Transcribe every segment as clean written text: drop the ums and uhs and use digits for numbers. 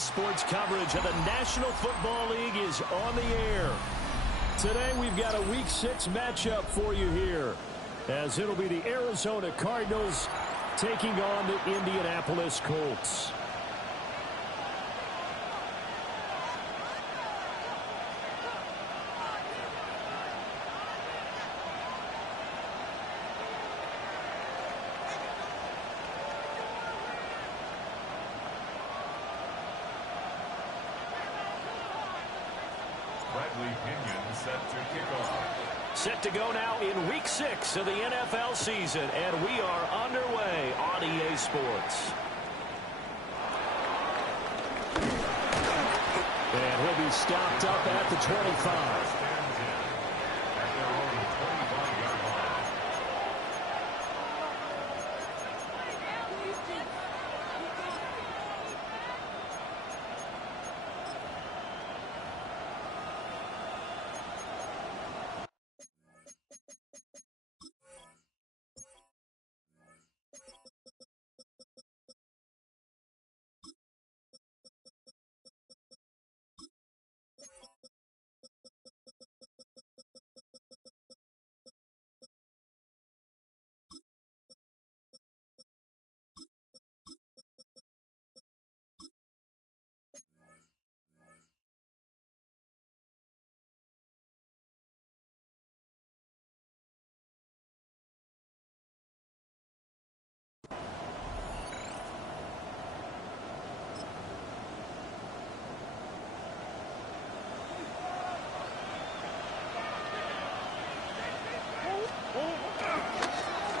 Sports coverage of the National Football League is on the air. Today we've got a Week 6 matchup for you here, as it'll be the Arizona Cardinals taking on the Indianapolis Colts. Set to go now in Week 6 of the NFL season, and we are underway on EA Sports. And he'll be stopped up at the 25.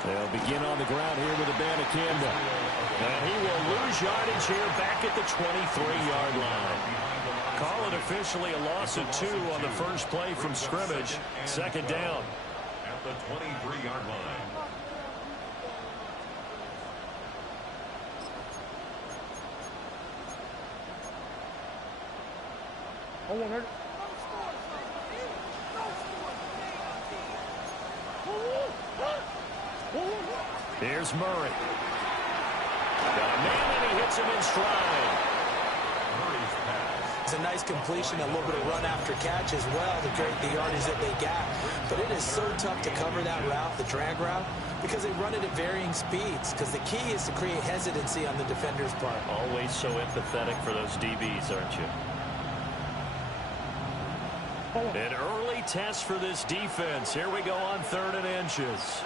They'll begin on the ground here with Abanikanda. And he will lose yardage here back at the 23-yard line. Call it officially a loss of 2 on the first play from scrimmage. Second down. At the 23-yard line. Here's Murray. Got a man, and he hits him in stride. Murray's pass. It's a nice completion, a little bit of run after catch as well to create the yardage that they got. But it is so tough to cover that route, the drag route, because they run it at varying speeds. Because the key is to create hesitancy on the defender's part. Always so empathetic for those DBs, aren't you? An early test for this defense. Here we go on 3rd and inches.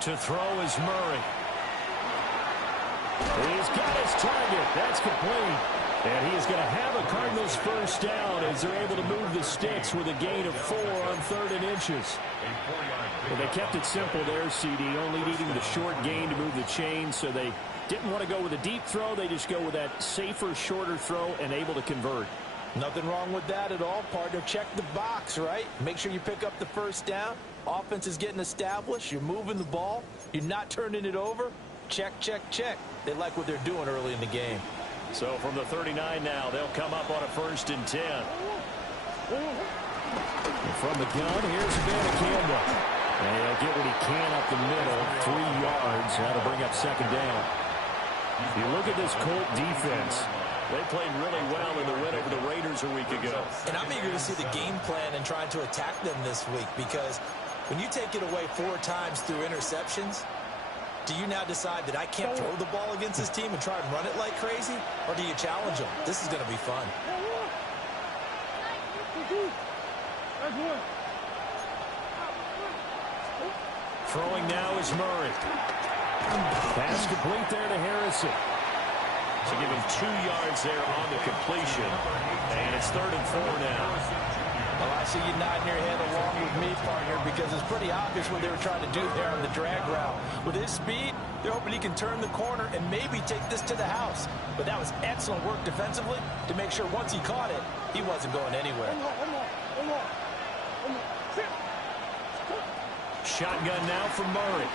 To throw is Murray. He's got his target. That's complete. And he is going to have a Cardinals first down as they're able to move the sticks with a gain of 4 on 3rd and inches. Well, they kept it simple there, CD, only needing the short gain to move the chain, so they didn't want to go with a deep throw. They just go with that safer, shorter throw and able to convert. Nothing wrong with that at all, partner. Check the box, right? Make sure you pick up the first down. Offense is getting established. You're moving the ball. You're not turning it over. Check, check, check. They like what they're doing early in the game. So from the 39 now, they'll come up on a 1st and 10. And from the gun, here's Abanikanda. And he'll get what he can up the middle, 3 yards. That'll bring up 2nd down. You look at this Colt defense. They played really well in the win over the Raiders a week ago. And I'm eager to see the game plan and trying to attack them this week, because when you take it away 4 times through interceptions, do you now decide that I can't throw the ball against this team and try and run it like crazy? Or do you challenge them? This is going to be fun. Throwing now is Murray. Pass complete there to Harrison. So give him 2 yards there on the completion. And it's 3rd and 4 now. Well, I see you nodding your head along with me, partner, because it's pretty obvious what they were trying to do there on the drag route. With his speed, they're hoping he can turn the corner and maybe take this to the house. But that was excellent work defensively to make sure once he caught it, he wasn't going anywhere. Shotgun now from Murray.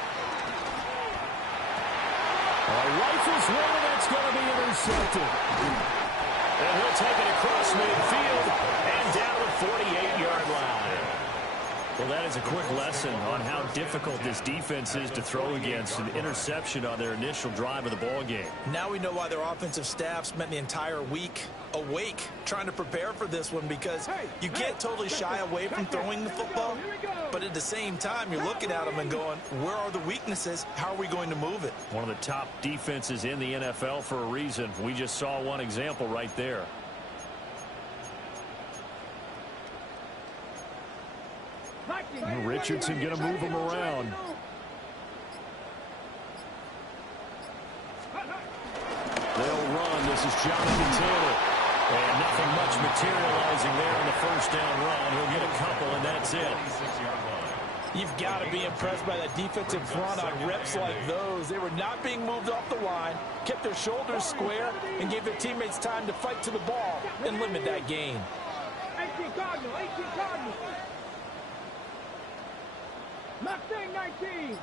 Rifles one, that's going to be intercepted. And he'll take it across midfield and down the 48-yard line. Well, that is a quick lesson on how difficult this defense is to throw against. An interception on their initial drive of the ball game. Now we know why their offensive staff spent the entire week awake trying to prepare for this one, because you can't totally shy away from throwing the football, but at the same time you're looking at them and going, where are the weaknesses? How are we going to move it? One of the top defenses in the NFL for a reason. We just saw one example right there. Richardson going to move him around. They'll run. This is Jonathan Taylor. And nothing much materializing there on the first down run. He'll get a couple, and that's it. You've got to be impressed by that defensive front on reps like those. They were not being moved off the line, kept their shoulders square, and gave their teammates time to fight to the ball and limit that gain. 18 Cardinal, 18 Cardinal. Mustang 19.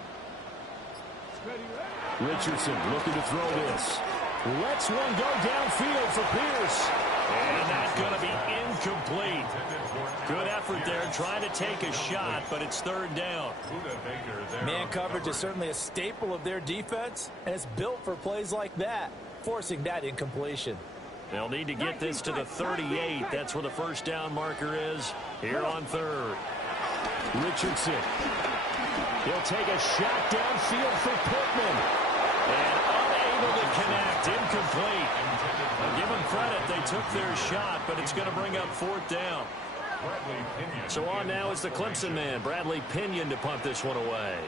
Richardson looking to throw this. Lets one go downfield for Pierce. And that's going to be incomplete. Good effort there trying to take a shot, but it's third down. Man coverage is certainly a staple of their defense, and it's built for plays like that, forcing that incompletion. They'll need to get this to the 38. That's where the first down marker is here on third. Richardson. He'll take a shot downfield for Pittman. And unable to connect. Incomplete. I'll give them credit. They took their shot, but it's going to bring up fourth down. So on now is the Clemson man, Bradley Pinion, to punt this one away.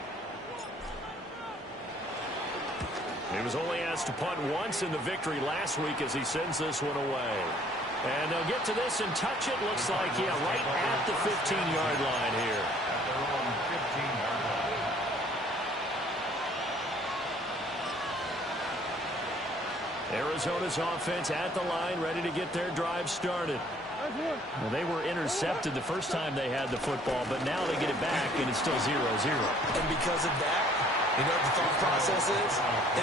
He was only asked to punt once in the victory last week as he sends this one away. And they'll get to this and touch it. Looks like, yeah, right at the 15-yard line here. At their own 15-yard line. Arizona's offense at the line, ready to get their drive started. Well, they were intercepted the first time they had the football, but now they get it back, and it's still 0-0. And because of that, you know what the thought process is?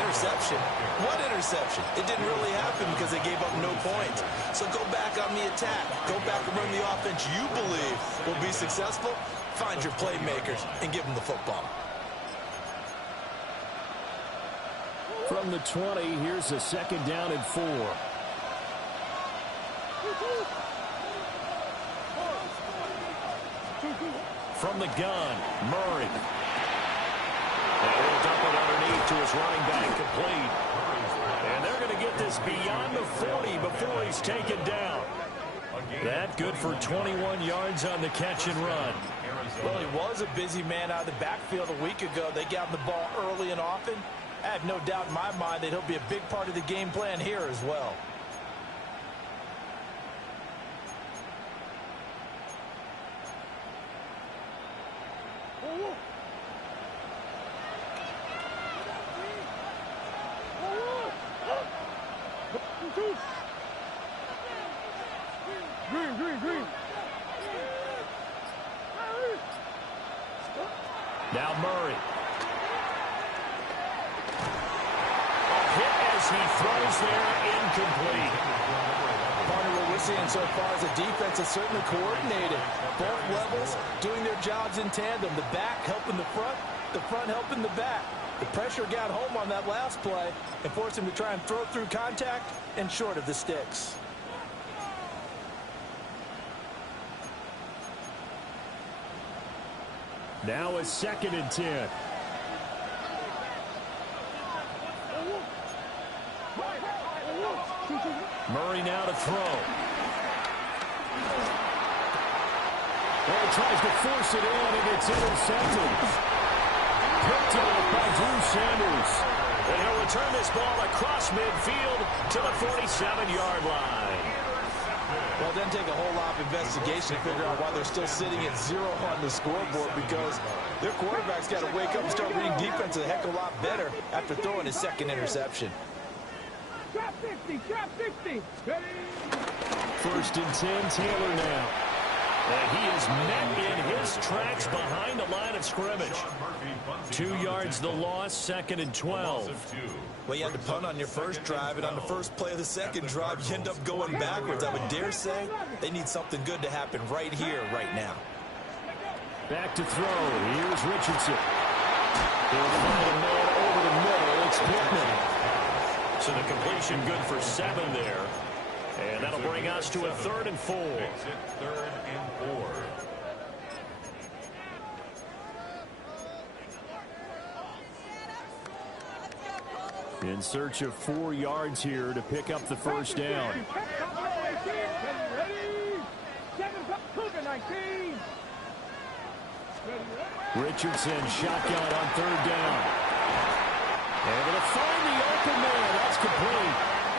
Interception. What interception? It didn't really happen because they gave up no points. So go back on the attack. Go back and run the offense you believe will be successful. Find your playmakers and give them the football. From the 20, here's a second down and 4. From the gun, Murray. And he'll dump it underneath to his running back, complete. And they're going to get this beyond the 40 before he's taken down. That good for 21 yards on the catch and run. Well, he was a busy man out of the backfield a week ago. They got him the ball early and often. I have no doubt in my mind that he'll be a big part of the game plan here as well. Green. Now Murray. He throws there, incomplete. Partner, what we're seeing so far is a defense is certainly coordinated. Both levels doing their jobs in tandem. The back helping the front helping the back. The pressure got home on that last play and forced him to try and throw through contact and short of the sticks. Now a second and 10. Murray now to throw. Well, he tries to force it in, and it's intercepted. Picked off by Drew Sanders. And he'll return this ball across midfield to the 47-yard line. Well, it doesn't take a whole lot of investigation to figure out why they're still sitting at 0 on the scoreboard, because their quarterback's got to wake up and start reading defense a heck of a lot better after throwing his second interception. Trap 50. First and 10, Taylor now. And he is met in his tracks behind the line of scrimmage. 2 yards the loss, second and 12. Well, you had to punt on your first drive, and on the first play of the second drive, you end up going backwards. I would dare say they need something good to happen right here, right now. Back to throw. Here's Richardson. He'll find a man over the middle. It's Pittman. So the completion good for 7 there. And that'll bring us to a 3rd and 4. Makes it 3rd and 4. In search of 4 yards here to pick up the first down. Richardson shotgun on 3rd down. Able to find the open man. That's complete.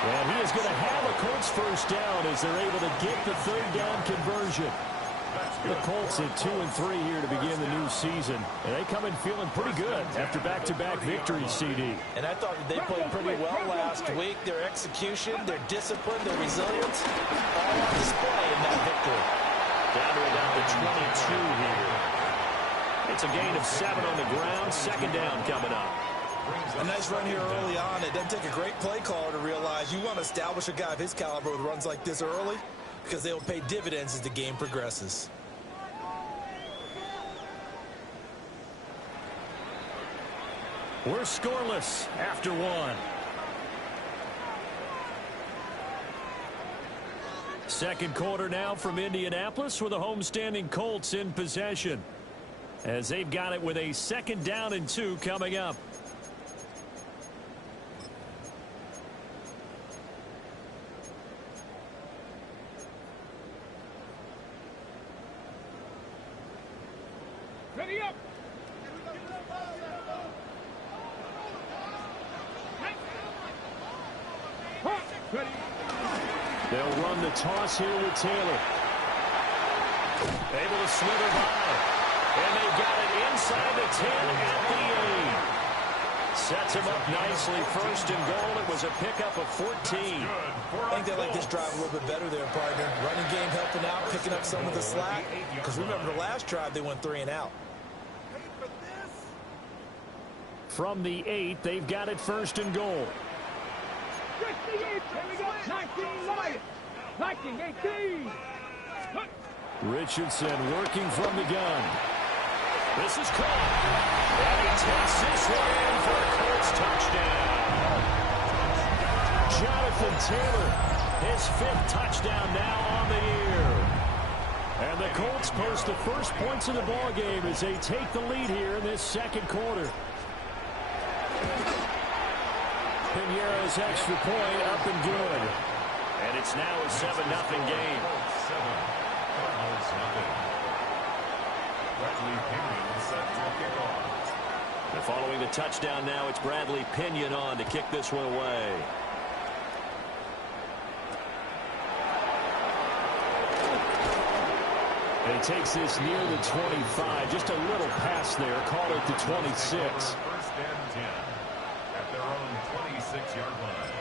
And he is going to have a Colts first down as they're able to get the 3rd down conversion. The Colts at 2-3 here to begin the new season. And they come in feeling pretty good after back-to-back victories, CD. And I thought that they played pretty well last week. Their execution, their discipline, their resilience, all on display in that victory. Down to about the 22 here. It's a gain of 7 on the ground. 2nd down coming up. A nice run here early on. It doesn't take a great play caller to realize you want to establish a guy of his caliber with runs like this early because they will pay dividends as the game progresses. We're scoreless after 1. Second quarter now from Indianapolis with the homestanding Colts in possession, as they've got it with a 2nd down and 2 coming up. Ready up. Ready. They'll run the toss here with Taylor. Able to slither by. And they've got it inside the 10 at the 8. Sets him up nicely. 1st and goal. It was a pickup of 14. I think they like this drive a little bit better there, partner. Running game helping out, picking up some of the slack. Because remember the last drive, they went 3 and out. From the 8, they've got it 1st and goal. 19 Lions. 19-18. Richardson working from the gun. This is caught. And he takes this one in for a Colts touchdown. Jonathan Taylor, his 5th touchdown now on the year. And the Colts post the first points of the ball game as they take the lead here in this 2nd quarter. Pinheiro's extra point up and good. And it's now a 7-0 game. And following the touchdown now, it's Bradley Pinion on to kick this one away. And he takes this near the 25. Just a little pass there. Call it the 26. 1st and 10 at their own 26-yard line.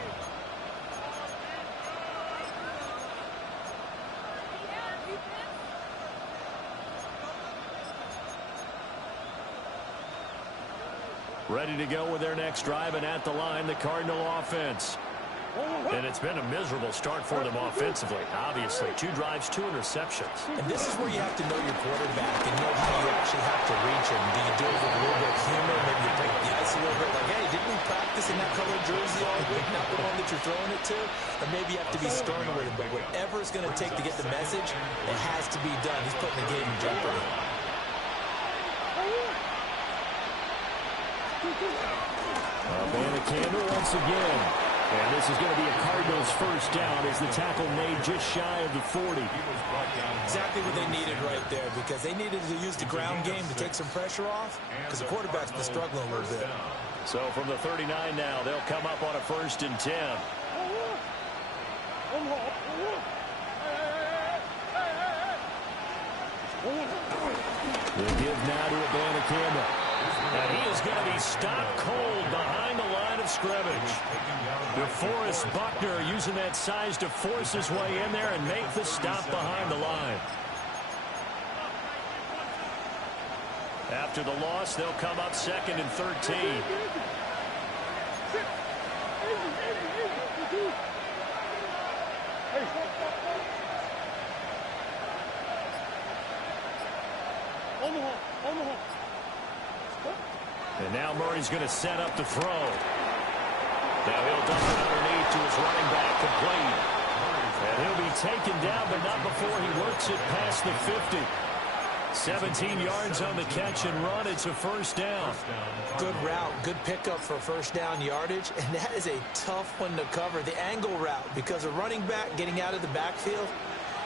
Ready to go with their next drive, and at the line, the Cardinal offense. And it's been a miserable start for them offensively. Obviously, 2 drives, 2 interceptions. And this is where you have to know your quarterback and know how you actually have to reach him. Do you do it with a little bit of humor? Maybe you break the ice a little bit. Like, hey, didn't we practice in that colored jersey all week? Not the one that you're throwing it to. Or maybe you have to be stern with him. But whatever it's going to take to get the message, it has to be done. He's putting the game in jeopardy. Bannicander once again. And this is going to be a Cardinals first down as the tackle made just shy of the 40. Exactly what they needed right there, because they needed to use the ground game to take some pressure off, because the quarterback's been struggling a little bit. So from the 39 now, they'll come up on a 1st and 10. They give now to Bannicander. And he is going to be stopped cold behind the line of scrimmage. DeForest Buckner using that size to force his way in there and make the stop behind the line. After the loss, they'll come up 2nd and 13. And now Murray's going to set up the throw. Now he'll dump it underneath to his running back, complete. And he'll be taken down, but not before he works it past the 50. 17 yards on the catch and run. It's a first down. Good route, good pickup for first down yardage, and that is a tough one to cover, the angle route, because a running back getting out of the backfield,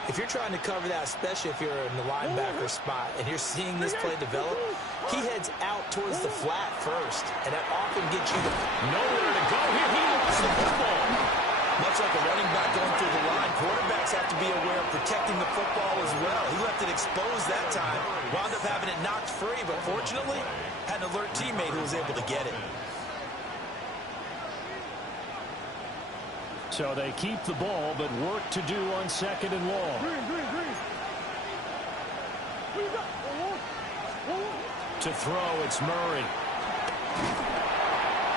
if you're trying to cover that, especially if you're in the linebacker spot and you're seeing this play develop, he heads out towards the flat first, and that often gets you nowhere to go here. He lost the football. Much like a running back going through the line, quarterbacks have to be aware of protecting the football as well. He left it exposed that time, wound up having it knocked free, but fortunately, had an alert teammate who was able to get it. So they keep the ball, but work to do on second and long. To throw, it's Murray.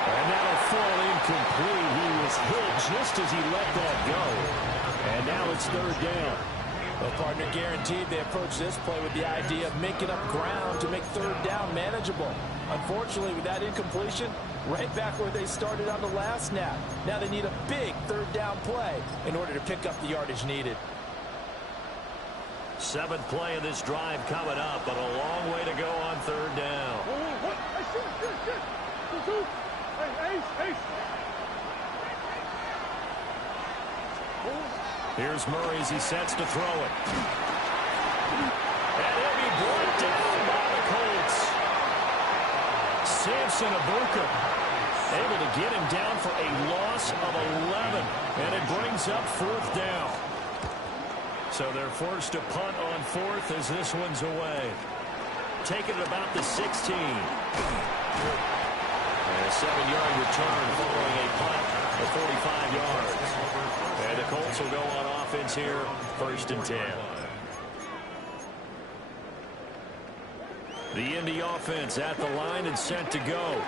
And that'll fall incomplete. He was hit just as he let that go. And now it's third down. Well, partner, guaranteed they approach this play with the idea of making up ground to make third down manageable. Unfortunately, with that incompletion, right back where they started on the last snap. Now they need a big third down play in order to pick up the yardage needed. Seventh play of this drive coming up, but a long way to go on third down. Here's Murray as he sets to throw it. And he'll be brought down by the Colts. Samson Abuka able to get him down for a loss of 11. And it brings up fourth down. So they're forced to punt on fourth as this one's away. Taking it about the 16. And a 7-yard return following a punt of 45 yards. And the Colts will go on offense here, first and 10. The Indy offense at the line and set to go.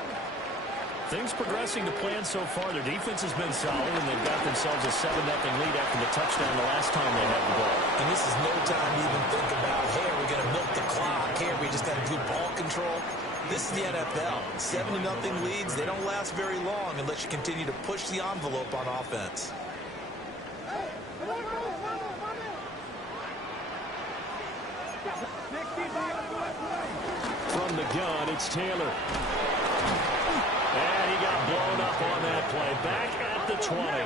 Things progressing to plan so far. Their defense has been solid, and they've got themselves a 7-0 lead after the touchdown the last time they had the ball. And this is no time to even think about, hey, are we going to milk the clock? Hey, are we just going to do ball control? This is the NFL. 7-0 leads, they don't last very long unless you continue to push the envelope on offense. From the gun, it's Taylor. And he got blown up on that play. Back at the 20.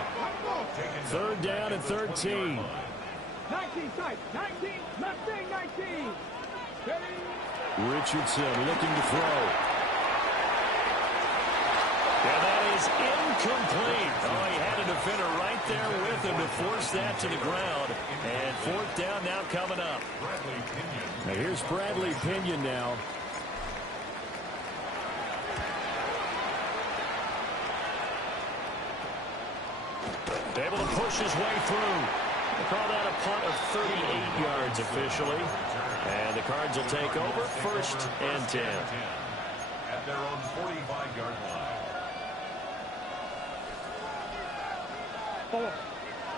Third down and 13. 19, side. 19, left thing, 19. Richardson looking to throw. And that is incomplete. Oh, he had a defender right there with him to force that to the ground. And fourth down now coming up. Now here's Bradley Pinion now. Able to push his way through. They call that a punt of 38 yards officially. And the Cards will take over first and 10. At their own 45-yard line.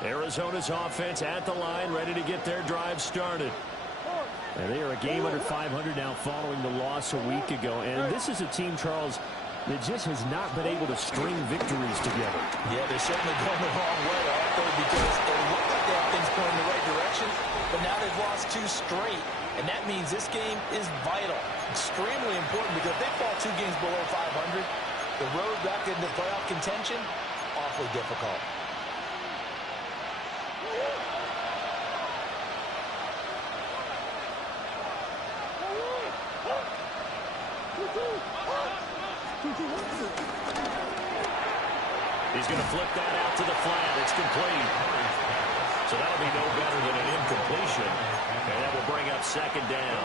Arizona's offense at the line, ready to get their drive started. And they are a game under 500 now following the loss a week ago. And this is a team, Charles, that just has not been able to string victories together. Yeah, they're certainly going the wrong way, aren't they? Because it looked like they have things going in the right direction, but now they've lost 2 straight. And that means this game is vital, extremely important, because if they fall 2 games below 500, the road back into playoff contention, awfully difficult. He's going to flip that out to the flat. It's complete. So that'll be no better than an incompletion. And that will bring up second down.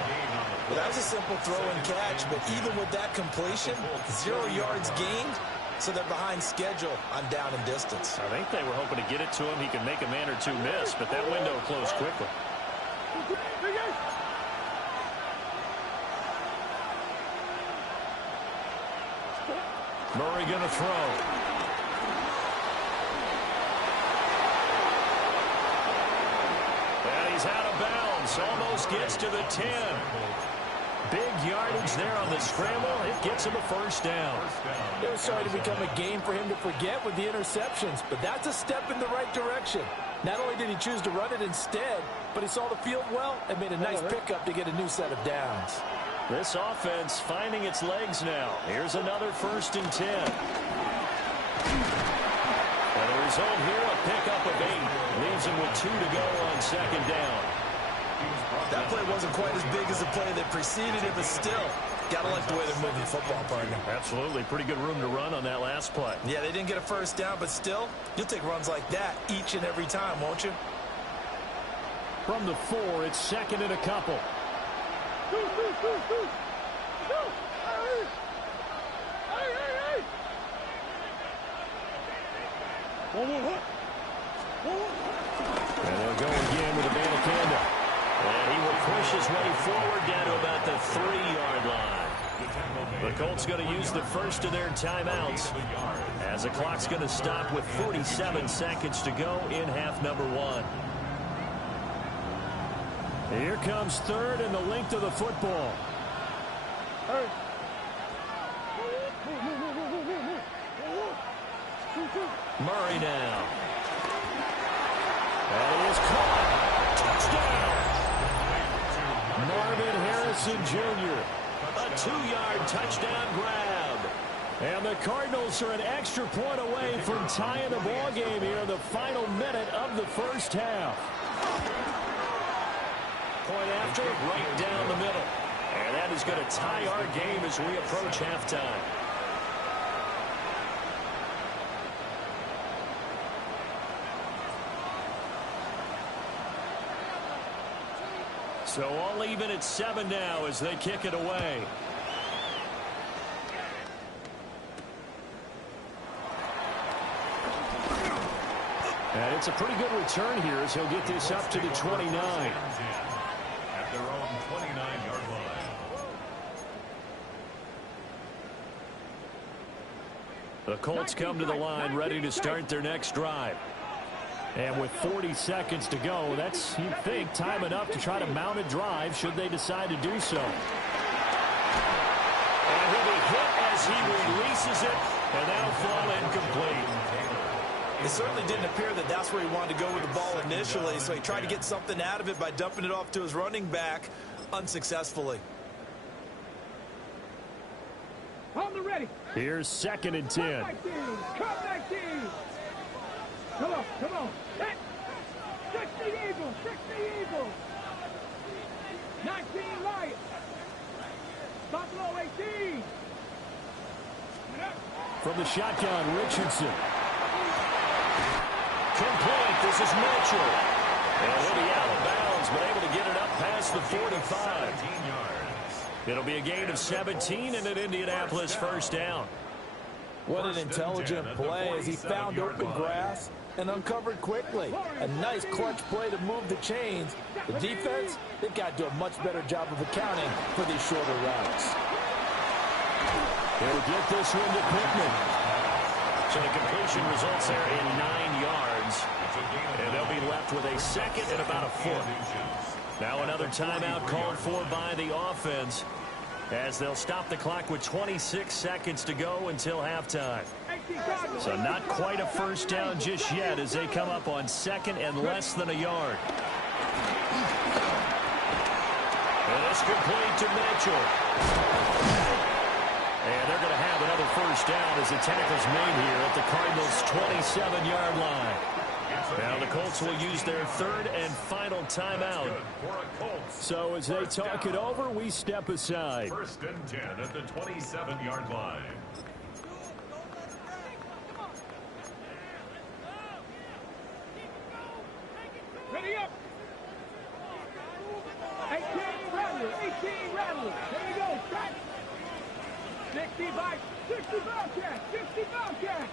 Well, that was a simple throw and catch, but even with that completion, 0 yards gained, so they're behind schedule on down and distance. I think they were hoping to get it to him. He could make a man or two miss, but that window closed quickly. Murray going to throw. And he's out of bounds. Almost gets to the 10. Big yardage there on the scramble. It gets him a first down. It was starting to become a game for him to forget with the interceptions, but that's a step in the right direction. Not only did he choose to run it instead, but he saw the field well and made a nice pickup to get a new set of downs. This offense finding its legs now. Here's another 1st and 10. And the result here, a pickup of 8. Leaves him with 2 to go on 2nd down. That play wasn't quite as big as the play that preceded it, but still, got to like the way they're moving the football, partner. Absolutely. Pretty good room to run on that last play. Yeah, they didn't get a first down, but still, you'll take runs like that each and every time, won't you? From the 4, it's 2nd and a couple. And they'll go again with a Banacanda. And he will push his way forward down to about the 3-yard line. The Colts going to use the first of their timeouts as the clock's going to stop with 47 seconds to go in half number 1. Here comes 3rd and the length of the football. Murray now. And it is caught. Touchdown. Marvin Harrison Jr. A 2-yard touchdown grab. And the Cardinals are an extra point away from tying the ball game here in the final minute of the first half. Point after, right down the middle. And that is going to tie our game as we approach halftime. So all even at 7 now as they kick it away. And it's a pretty good return here as he'll get this up to the 29. At their own 29-yard line. The Colts come to the line ready to start their next drive. And with 40 seconds to go, that's, you'd think, time enough to try to mount a drive should they decide to do so. And he'll be hit as he releases it, and that'll fall incomplete. It certainly didn't appear that that's where he wanted to go with the ball initially, so he tried to get something out of it by dumping it off to his running back unsuccessfully. On the ready. Here's 2nd and 10. Come 19. Come on, come on. 60 Eagles, 60 Eagles. 19 Lions. Buffalo 18. From the shotgun, Richardson. Complete. This is Mitchell. And he'll be out of bounds, but able to get it up past the 45. It'll be a gain of 17 and an Indianapolis first down. What an intelligent play as he found open grass and uncovered quickly. A nice clutch play to move the chains. The defense, they've got to do a much better job of accounting for these shorter routes. He'll get this one to Pittman. So the completion results there in 9 yards. And they'll be left with a 2nd and about a foot. Now another timeout called for by the offense as they'll stop the clock with 26 seconds to go until halftime. So not quite a first down just yet as they come up on 2nd and less than a yard. And it's complete to Mitchell. And they're going to have another first down as the tackle's made here at the Cardinals' 27-yard line. Now the Colts will use their 3rd and final timeout. So as they talk it over, we step aside. 1st and 10 at the 27-yard line. Ready up. 18 Rattler, 18 Rattler. There you go, strike. 60 Bobcat, 60 Bobcat.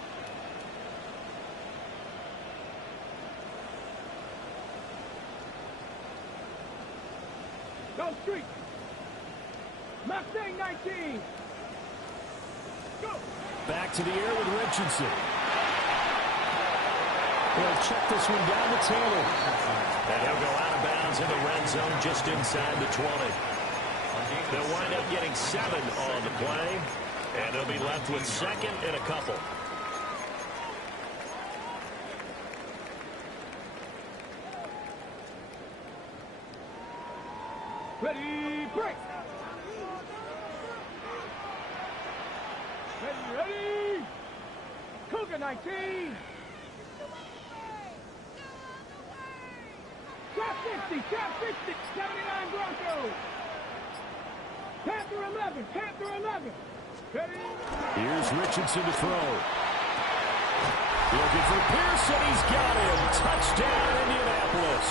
Go street. Mustang 19. Go. Back to the air with Richardson. He'll check this one down to Taylor. And he'll go out of bounds in the red zone just inside the 20. They'll wind up getting 7 on the play, and they'll be left with second and a couple. Ready, break. Ready. Cougar 19. Trap 50, 79 Broncos. Panther 11. Ready? Here's Richardson to throw. Looking for Pearson. He's got him. Touchdown, Indianapolis.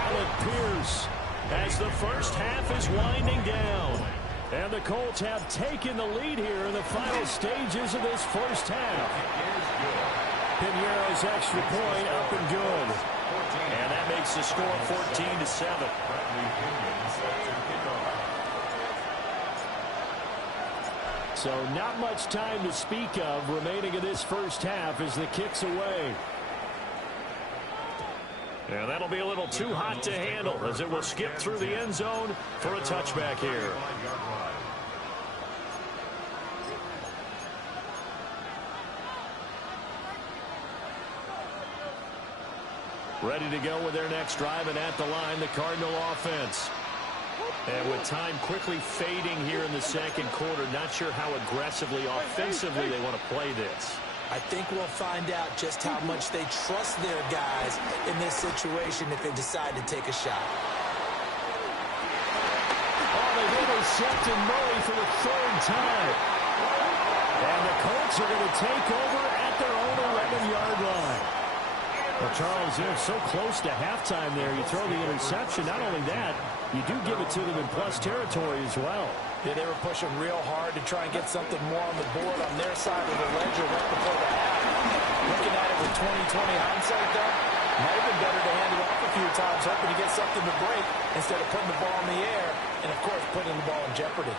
Alec Pierce as the first half is winding down. And the Colts have taken the lead here in the final stages of this first half. Pinheiro's extra point up and good. And that makes the score 14-7. So not much time to speak of remaining in this first half as the kick's away. And that'll be a little too hot to handle as it will skip through the end zone for a touchback here. Ready to go with their next drive, and at the line, the Cardinal offense. And with time quickly fading here in the second quarter, not sure how aggressively, offensively they want to play this. I think we'll find out just how much they trust their guys in this situation if they decide to take a shot. Oh, they've intercepted Murray for the third time. And the Colts are going to take over at their own 11-yard line. Well, Charles, they're so close to halftime there. You throw the interception. Not only that, you do give it to them in plus territory as well. Yeah, they were pushing real hard to try and get something more on the board on their side of the ledger right before the half. Looking at it with 20/20 hindsight, though, might have been better to hand it off a few times, hoping to get something to break instead of putting the ball in the air and, of course, putting the ball in jeopardy.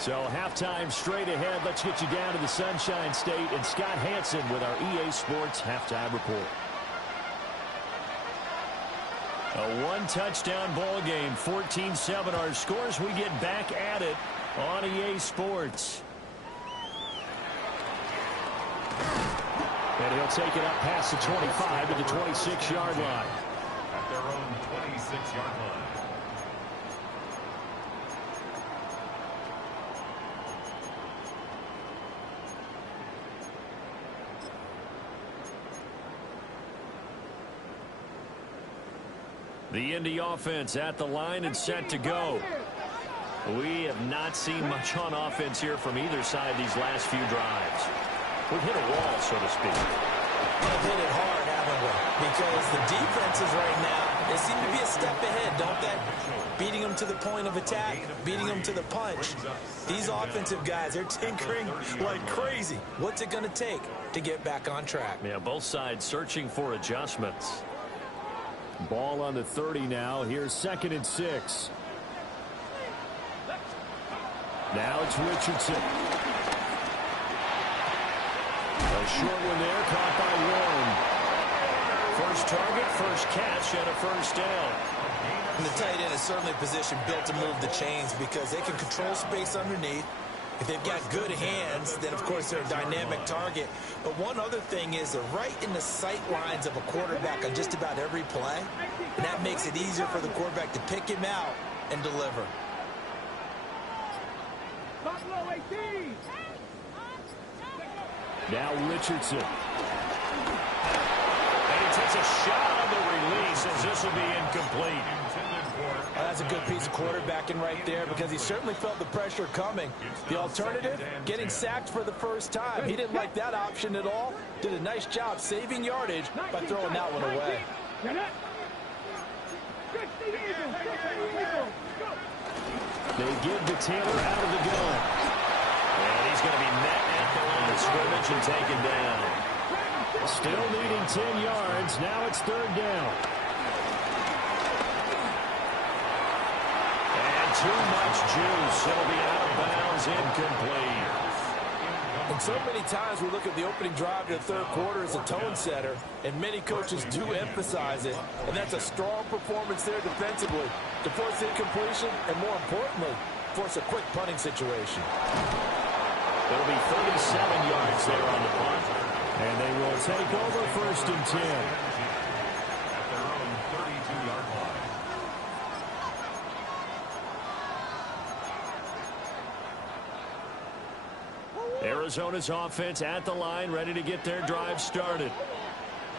So halftime straight ahead. Let's get you down to the Sunshine State and Scott Hansen with our EA Sports halftime report. A one-touchdown ball game, 14-7 our scores. We get back at it on EA Sports. And he'll take it up past the 25 to the 26-yard line. At their own 26-yard line. The Indy offense at the line and set to go. We have not seen much on offense here from either side these last few drives. We've hit a wall, so to speak. We've hit it hard, haven't we? Because the defenses right now, they seem to be a step ahead, don't they? Beating them to the point of attack, beating them to the punch. These offensive guys are tinkering like crazy. What's it going to take to get back on track? Yeah, both sides searching for adjustments. Ball on the 30 now. Here's 2nd and 6. Now it's Richardson. A short one there, caught by Warren. First target, first catch, and a first down. And the tight end is certainly a position built to move the chains because they can control space underneath. If they've got good hands, then, of course, they're a dynamic target. But one other thing is they're right in the sight lines of a quarterback on just about every play. And that makes it easier for the quarterback to pick him out and deliver. Buffalo 18. Now Richardson. And he takes a shot on the release as this will be incomplete. That's a good piece of quarterbacking right there because he certainly felt the pressure coming. The alternative, getting sacked for the first time. He didn't like that option at all. Did a nice job saving yardage by throwing that one away. They give to Taylor out of the gun. And he's going to be met at the line of scrimmage and taken down. Still needing 10 yards. Now it's 3rd down. Too much juice. It'll be out of bounds, incomplete. And so many times we look at the opening drive of the third quarter as a tone setter, and many coaches do emphasize it, and that's a strong performance there defensively. to force the incompletion, and more importantly, force a quick punting situation. It'll be 37 yards there on the punt. And they will take over 1st and 10. At their own 32-yard line. Arizona's offense at the line, ready to get their drive started.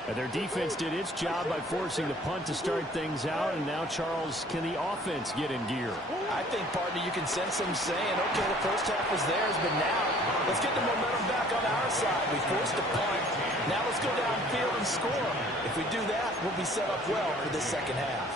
And their defense did its job by forcing the punt to start things out. And now, Charles, can the offense get in gear? I think, partner, you can sense them saying, okay, the first half was theirs, but now let's get the momentum back on our side. We forced a punt. Now let's go downfield and score. If we do that, we'll be set up well for this second half.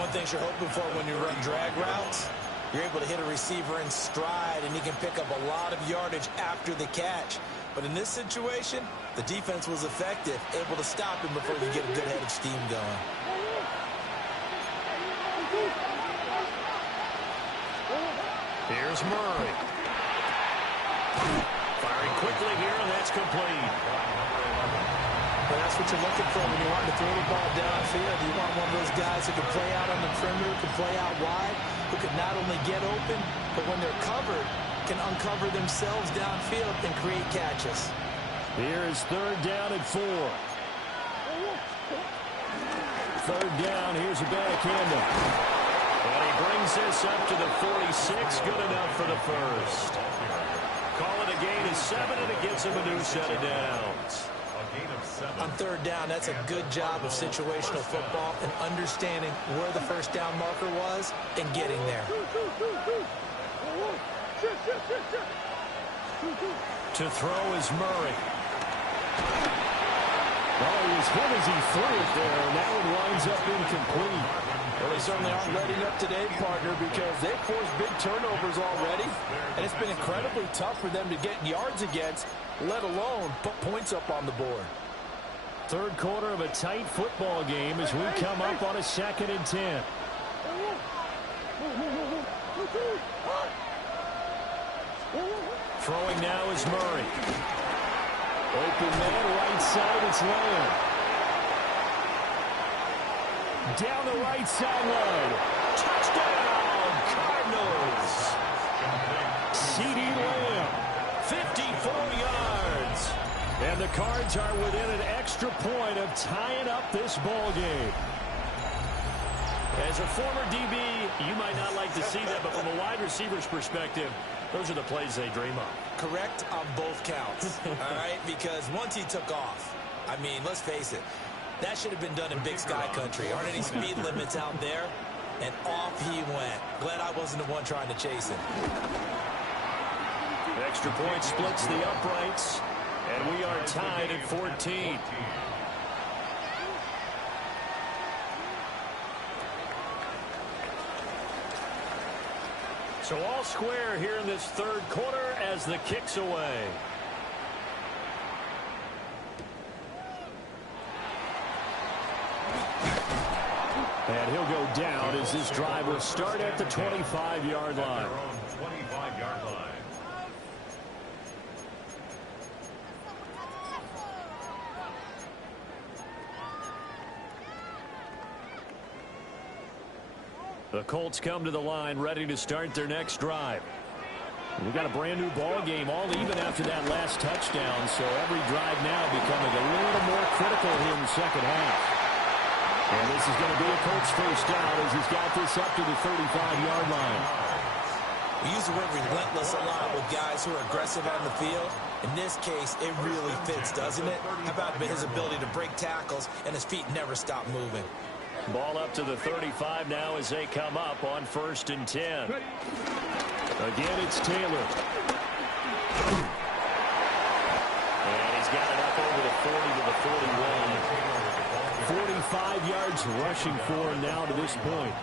One thing you're hoping for when you run drag routes, you're able to hit a receiver in stride, and he can pick up a lot of yardage after the catch. But in this situation, the defense was effective, able to stop him before he get a good head of steam going. Here's Murray. Firing quickly here, and that's complete. But that's what you're looking for when you want to throw the ball downfield. You want one of those guys who can play out on the perimeter, can play out wide, who can not only get open, but when they're covered, can uncover themselves downfield and create catches. Here is 3rd down and 4. 3rd down, here's a back handoff. And he brings this up to the 46, good enough for the first. Call it a gain of 7, and it gives him a new set of downs. On 3rd down, that's a good job of situational football and understanding where the first down marker was and getting there. To throw is Murray. Well, he was hit as he threw it there, and that one winds up incomplete. Well, they certainly aren't letting up today, partner, because they've forced big turnovers already, and it's been incredibly tough for them to get yards against, let alone put points up on the board. 3rd quarter of a tight football game as we come up on a 2nd and 10. Throwing now is Murray. Open man, right side, it's Lamb. Down the right sideline. Touchdown, Cardinals. CeeDee Lamb, 54 yards. And the Cards are within an extra point of tying up this ball game. As a former DB, you might not like to see that, but from a wide receiver's perspective, those are the plays they dream of. Correct on both counts, all right? Because once he took off, I mean, let's face it, that should have been done in Big Sky Country. Aren't any speed limits out there? And off he went. Glad I wasn't the one trying to chase him. Extra point splits the uprights, and we are tied at 14. So all square here in this 3rd quarter as the kick's away. And he'll go down as this drive will start at the 25-yard line. 25-yard line. The Colts come to the line ready to start their next drive. We've got a brand new ball game, all even after that last touchdown, so every drive now becoming a little more critical here in the second half. And this is going to be a Colts first down as he's got this up to the 35-yard line. We use the word relentless a lot with guys who are aggressive on the field. In this case, it really fits, doesn't it? How about his ability to break tackles and his feet never stop moving? Ball up to the 35 now as they come up on 1st and 10. Again, it's Taylor. And he's got it up over the 40 to the 41. 45 yards rushing for him now to this point.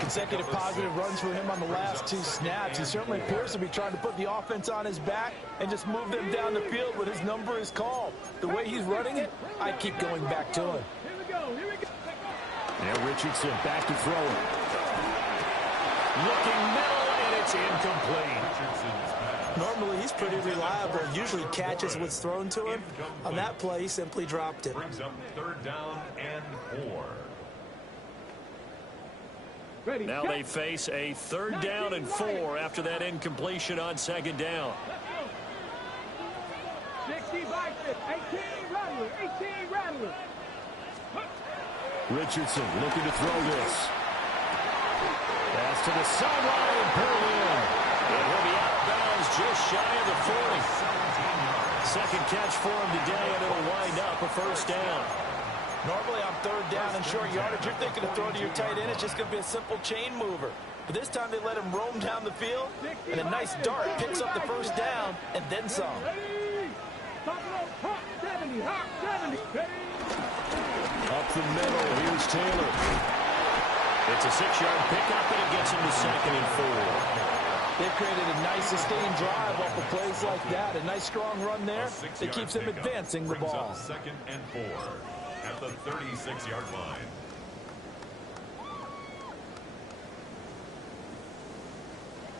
Consecutive positive runs for him on the last 2 snaps. He certainly appears to be trying to put the offense on his back and just move them down the field when his number is called. The way he's running it, I keep going back to him. Here we go, here we go. Now Richardson back to throw it. Looking middle, and it's incomplete. Normally, he's pretty reliable. Usually catches what's thrown to him. On that play, he simply dropped it. Brings up 3rd down and 4. Ready. Now they face a 3rd down and 4 after that incompletion on 2nd down. 60 by 18 Rattler. 18 Rattler. Richardson looking to throw this. Pass to the sideline and pulled in. And he'll be out of bounds just shy of the 40. Second catch for him today, and it'll wind up a 1st down. Normally on 3rd down and short yardage, you're thinking to throw to your tight end. It's just going to be a simple chain mover. But this time they let him roam down the field, and a nice dart picks up the 1st down and then some. Up the middle, here's Taylor. It's a 6-yard pickup, and it gets him to 2nd and 4. They've created a nice sustained drive off of plays like that. A nice strong run there that keeps them advancing the ball. 2nd and 4 at the 36-yard line.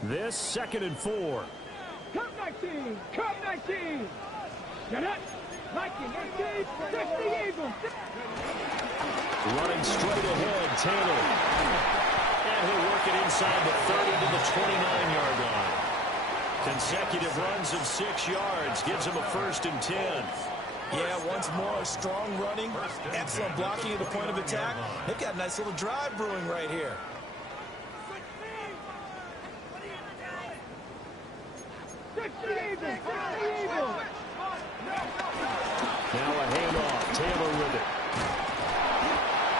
This 2nd and 4. Come 19. Come 19. Get it. 19, 18, 60 Eagles. Running straight ahead, Taylor. And he'll work it inside the 30 to the 29-yard line. Consecutive runs of 6 yards gives him a 1st and 10. Yeah, once more, strong running, excellent blocking at the point of attack. They've got a nice little drive brewing right here. Now a handoff. Taylor with it.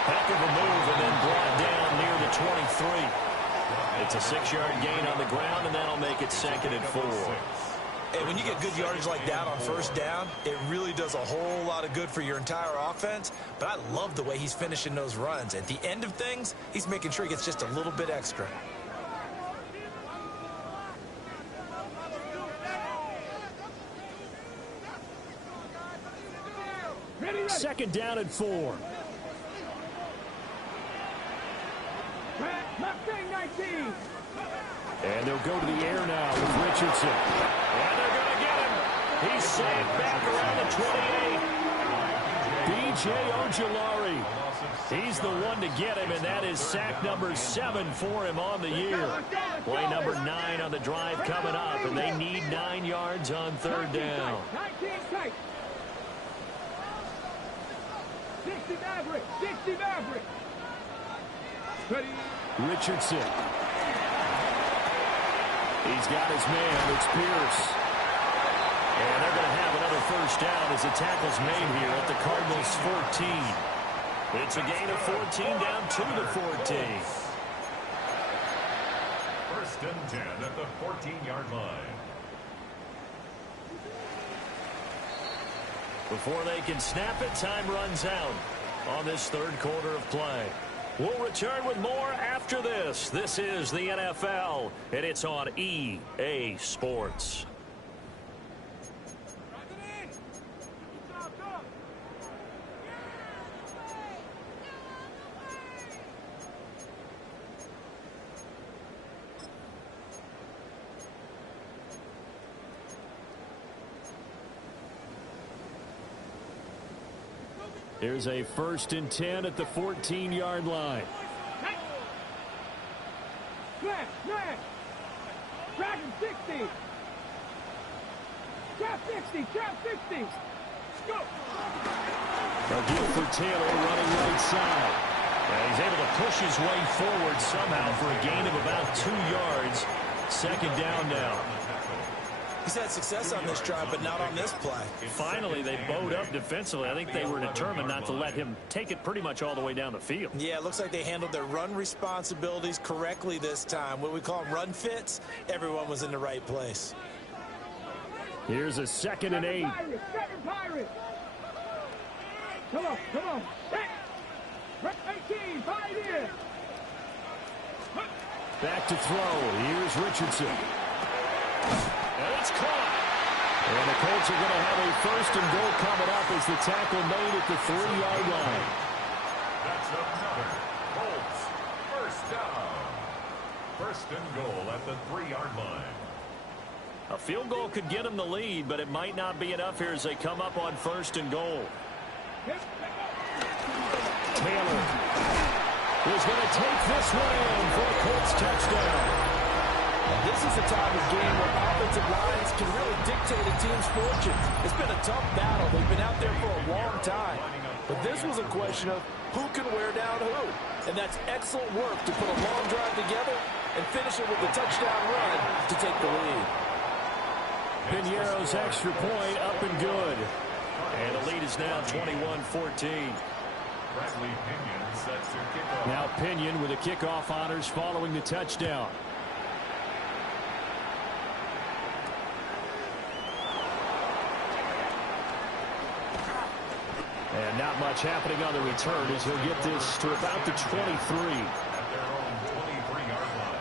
Heck of a move and then brought down near the 23. It's a 6-yard gain on the ground, and that'll make it 2nd and 4. Hey, when you get good yardage like that on 1st down, it really does a whole lot of good for your entire offense. But I love the way he's finishing those runs. At the end of things, he's making sure he gets just a little bit extra. Second down and 4. And they'll go to the air now with Richardson. And they're going to get him. He's saved back around the 28. B.J. Ojulari. He's the one to get him, and that is sack number 7 for him on the year. Play number 9 on the drive coming up, and they need 9 yards on 3rd down. 60 Maverick. 60 Maverick. Ready. Richardson. He's got his man. It's Pierce. And they're going to have another 1st down as the tackle's made here at the Cardinals' 14. It's a gain of 14 down to the 14. 1st and 10 at the 14-yard line. Before they can snap it, time runs out on this 3rd quarter of play. We'll return with more after this. This is the NFL, and it's on EA Sports. Here's a 1st and 10 at the 14-yard line. Dragon 60. Trap 60. Trap 60. Go. A deal for Taylor running right side. And he's able to push his way forward somehow for a gain of about 2 yards. 2nd down now. He's had success on this drive, but not on this play. Finally, they bowed up defensively. I think they were determined not to let him take it pretty much all the way down the field. Yeah, it looks like they handled their run responsibilities correctly this time. What we call them run fits, everyone was in the right place. Here's a 2nd and 8. Pirate. Come on, come on. 18, 5 in. Back to throw. Here's Richardson. And it's caught. And the Colts are going to have a 1st and goal coming up as the tackle made at the 3-yard line. That's another Colts 1st down. 1st and goal at the 3-yard line. A field goal could get them the lead, but it might not be enough here as they come up on 1st and goal. Taylor. is going to take this one in for a Colts touchdown. And this is the type of game where offensive lines can really dictate a team's fortunes. It's been a tough battle. They've been out there for a long time. But this was a question of who can wear down who. And that's excellent work to put a long drive together and finish it with a touchdown run to take the lead. Piñeiro's extra point up and good. And the lead is now 21-14. Now Pinion with the kickoff honors following the touchdown. And not much happening on the return as he'll get this to about the 23. At their own 23-yard line.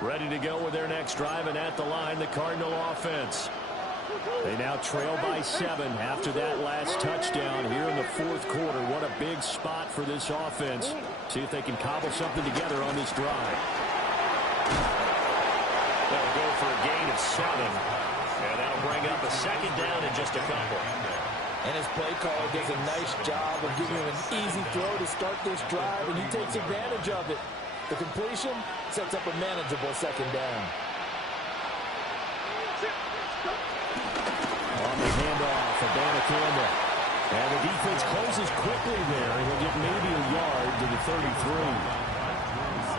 Ready to go with their next drive, and at the line, the Cardinal offense. They now trail by 7 after that last touchdown here in the fourth quarter. What a big spot for this offense. See if they can cobble something together on this drive. They'll go for a gain of 7. And that'll bring up a second down in just a couple. And his play caller does a nice job of giving him an easy throw to start this drive, and he takes advantage of it. The completion sets up a manageable second down. On the handoff, Abanikanda. And the defense closes quickly there. He'll get maybe a yard to the 33.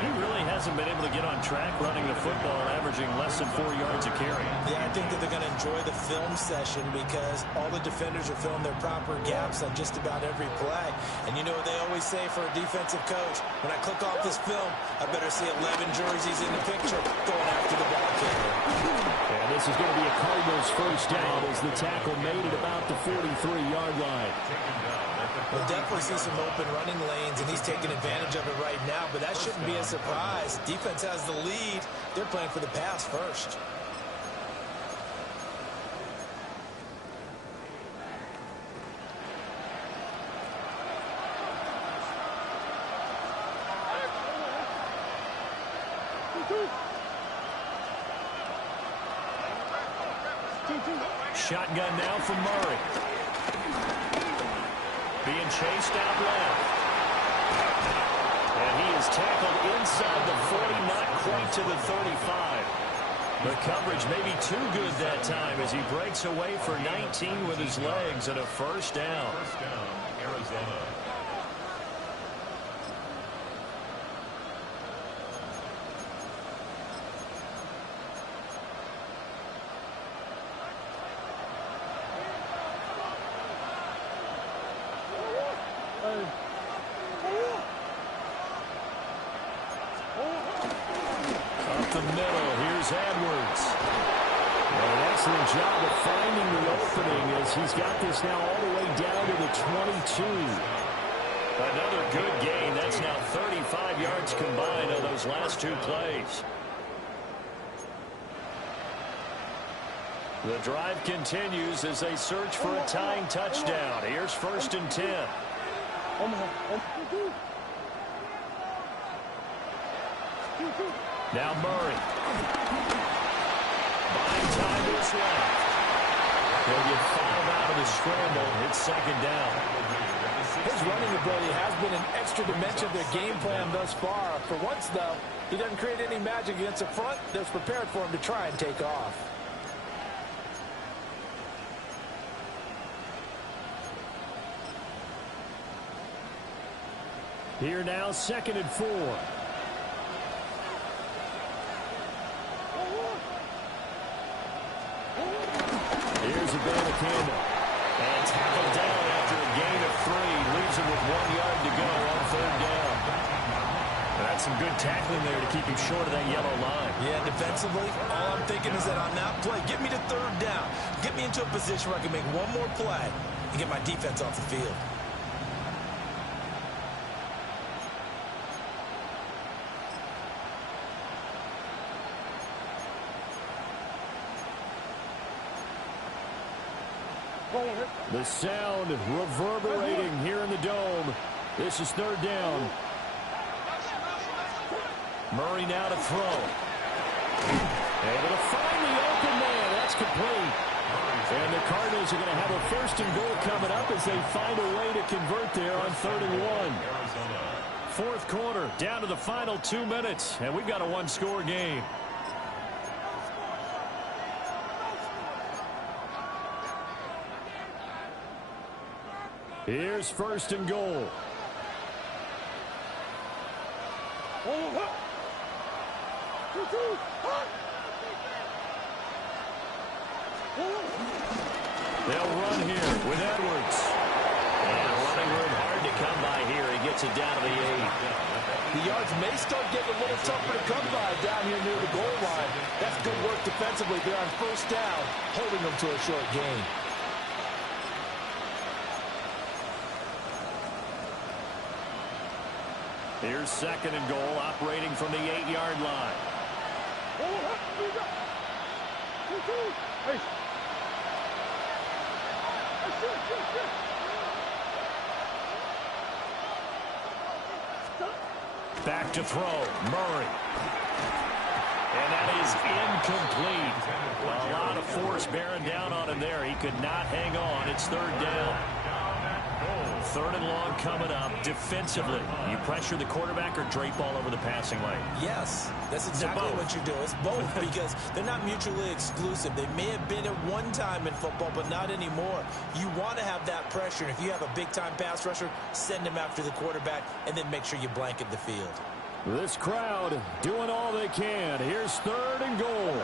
He really hasn't been able to get on track running the football, averaging less than 4 yards a carry. Yeah, I think that they're going to enjoy the film session because all the defenders are filling their proper gaps on just about every play. And you know what they always say for a defensive coach? When I click off this film, I better see 11 jerseys in the picture going after the ball carrier. And this is going to be a Cardinals first down as the tackle made at about the 43-yard line. We'll definitely see some open running lanes, and he's taking advantage of it right now, but that shouldn't be a surprise. Defense has the lead. They're playing for the pass first. Shotgun now from Murray. Being chased out left. And he is tackled inside the 40, not quite to the 35. The coverage may be too good that time as he breaks away for 19 with his legs and a first down. First down, Arizona. Up the middle, here's Edwards. And an excellent job of finding the opening as he's got this now all the way down to the 22. Another good gain. That's now 35 yards combined on those last 2 plays. The drive continues as they search for a tying touchdown. Here's 1st and 10. Now Murray. Buying time to his left. He'll get 5 out of the scramble. It's second down. His running ability has been an extra dimension of their game plan thus far. For once, though, he doesn't create any magic against the front that's prepared for him to try and take off. Here now, 2nd and 4. Here's Abanikanda. And tackled down after a gain of 3. Leaves him with 1 yard to go on 3rd down. That's some good tackling there to keep him short of that yellow line. Yeah, defensively, all I'm thinking is that on that play, get me to 3rd down. Get me into a position where I can make one more play and get my defense off the field. The sound reverberating here in the dome. This is third down. Murray now to throw. Able to find the open man. That's complete. And the Cardinals are going to have a first and goal coming up as they find a way to convert there on 3rd and 1. Fourth quarter, down to the final 2 minutes, and we've got a one-score game. Here's first and goal. They'll run here with Edwards. And running room hard to come by here. He gets it down to the 8. The yards may start getting a little tougher to come by down here near the goal line. That's good work defensively there on first down, holding them to a short gain. Here's second and goal, operating from the 8-yard line. Back to throw, Murray. And that is incomplete. A lot of force bearing down on him there. He could not hang on. It's third down. Third and long coming up. Defensively, you pressure the quarterback or drape all over the passing lane? Yes, that's exactly what you do. It's both because they're not mutually exclusive. They may have been at one time in football, but not anymore. You want to have that pressure. And if you have a big-time pass rusher, send him after the quarterback and then make sure you blanket the field. This crowd doing all they can. Here's third and goal.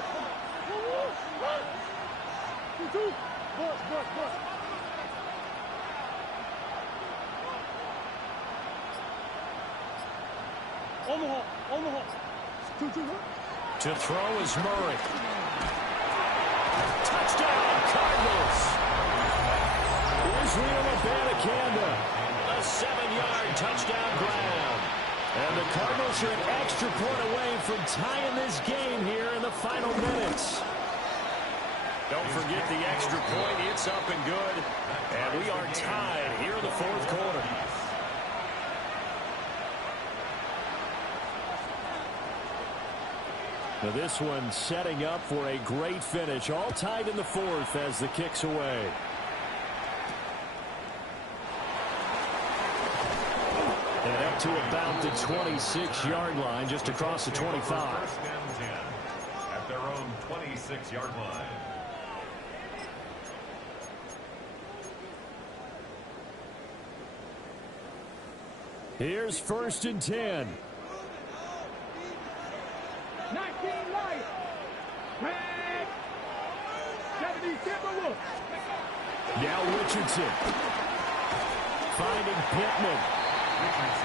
To throw is Murray. Touchdown, Cardinals. Israel Abanikanda. A 7-yard touchdown grab. And the Cardinals are an extra point away from tying this game here in the final minutes. Don't forget the extra point. It's up and good. And we are tied here in the fourth quarter. Now this one setting up for a great finish. All tied in the fourth as the kick's away. And up to about the 26-yard line, just across the 25. First and 10 at their own 26-yard line. Here's first and 10. 19 Lions. Red. 70 Timberwolves. Now Richardson. Finding Pittman.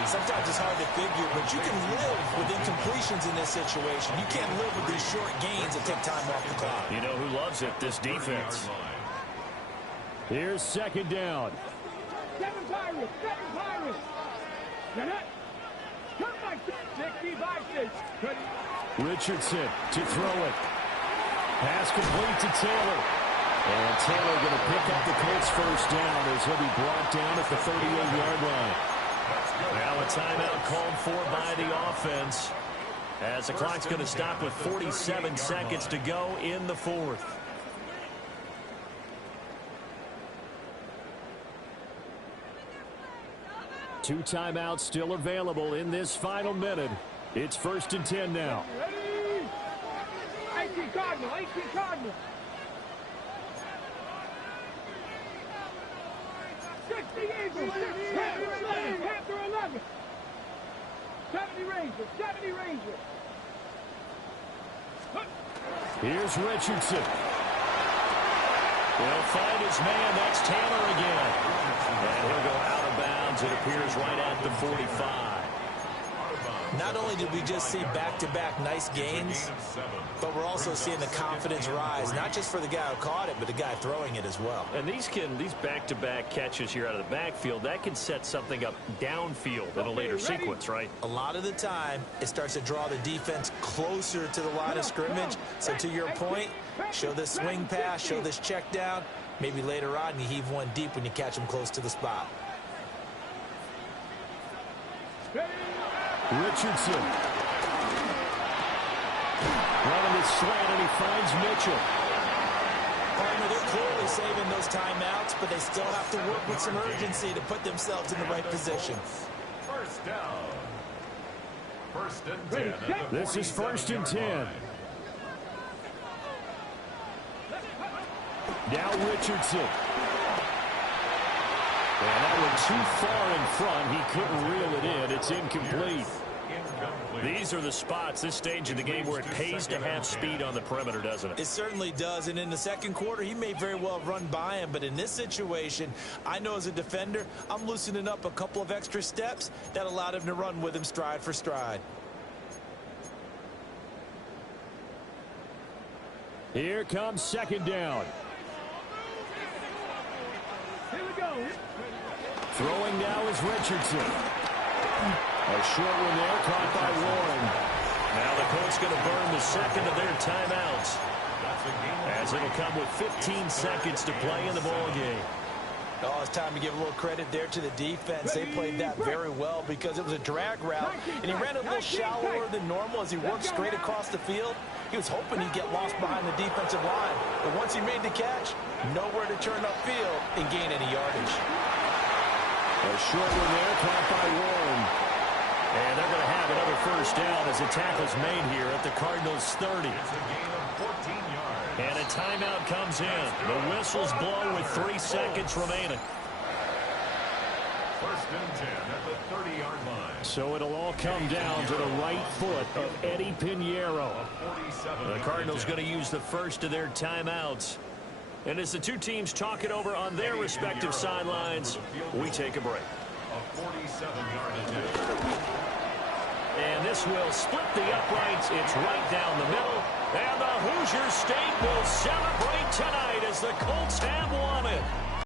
Sometimes it's hard to figure, but you can live with incompletions in this situation. You can't live with these short gains that take time off the clock. You know who loves it? This defense. Here's second down. 7 Pirates. 7 Pirates. Come back. 65 Richardson to throw it. Pass complete to Taylor. And Taylor going to pick up the Colts first down as he'll be brought down at the 38-yard line. Now a timeout called for by the offense as the clock's going to stop with 47 seconds to go in the fourth. Two timeouts still available in this final minute. It's first and 10 now. 18 Cardinal. 18 Cardinal. 60 Eagles. Panther 11. 70 Rangers. 70 Rangers. Here's Richardson. He'll find his man. That's Taylor again. And he'll go out of bounds. It appears right at the 45. Not only did we just see back-to-back nice gains, but we're also seeing the confidence rise, not just for the guy who caught it, but the guy throwing it as well. And these back-to-back catches here out of the backfield, that can set something up downfield in a later sequence, right? A lot of the time, it starts to draw the defense closer to the line of scrimmage. So to your point, show this swing pass, show this check down. Maybe later on you heave one deep when you catch him close to the spot. Richardson. Running his slant, and he finds Mitchell. Partner, they're clearly saving those timeouts, but they still have to work with some urgency to put themselves in the right position. First down. First and 10. This is first and 10. Now Richardson. And that went too far in front. He couldn't reel it in. It's incomplete. These are the spots, this stage of the game, where it pays to have speed on the perimeter, doesn't it? It certainly does, and in the second quarter, he may very well run by him, but in this situation, I know as a defender, I'm loosening up a couple of extra steps that allowed him to run with him stride for stride. Here comes second down. Here we go. Throwing now is Richardson. A short one there, caught by Warren. Now the Colts going to burn the second of their timeouts, as it'll come with 15 seconds to play in the ball game. Oh, it's time to give a little credit there to the defense. They played that very well because it was a drag route, and he ran a little shallower than normal as he worked straight across the field. He was hoping he'd get lost behind the defensive line, but once he made the catch, nowhere to turn upfield and gain any yardage. A short one there, caught by Warren. And they're going to have another first down as the tackle's made here at the Cardinals' 30. And a timeout comes in. The whistles blow with 3 seconds remaining. First and 10 at the 30-yard line. So it'll all come down to the right foot of Eddie Pinheiro. The Cardinals going to use the first of their timeouts. And as the two teams talk it over on their respective sidelines, we take a break. A 47-yard attempt. And this will split the uprights. It's right down the middle. And the Hoosier State will celebrate tonight as the Colts have won it.